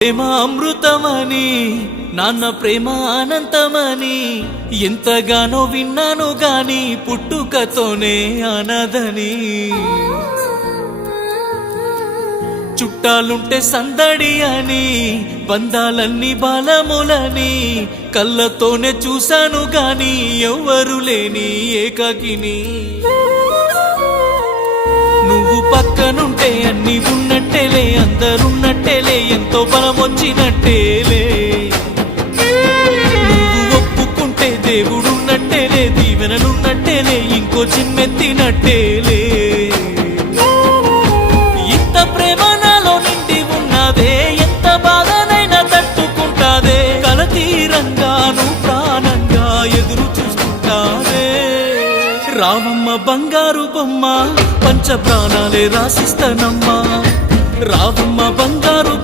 ప్రేమ అమృతమని నాన్న ప్రేమ అనంతమని ఎంతగానో విన్నాను గాని పుట్టుకతోనే అనాథని చుట్టాలుంటే సందడి అని బంధాలన్నీ బలములని కళ్ళతోనే చూశాను గాని ఎవ్వరు లేని ఏకాకిని నువ్వు పక్కనుంటే అన్ని ఉన్నట్టేలే అందరున్నట్టేలే ఎంతో బలమొచ్చినట్టేలే నువ్వు ఒప్పుకుంటే దేవుడున్నట్టేలే దీవెనలున్నట్టేలే ఇంకో చిమ్మెత్తినట్టేలే ఇంత ప్రేమ నాలో నిండి ఉన్నదే ఎంత బాధనైనా తట్టుకుంటాదే కలతీరంగాను ప్రాణంగా ఎదురు చూస్తుంటాదే రామమ్మ బంగారు బొమ్మ పంచ ప్రాణాలే రాసిస్తానమ్మా రావమ్మ బంగారు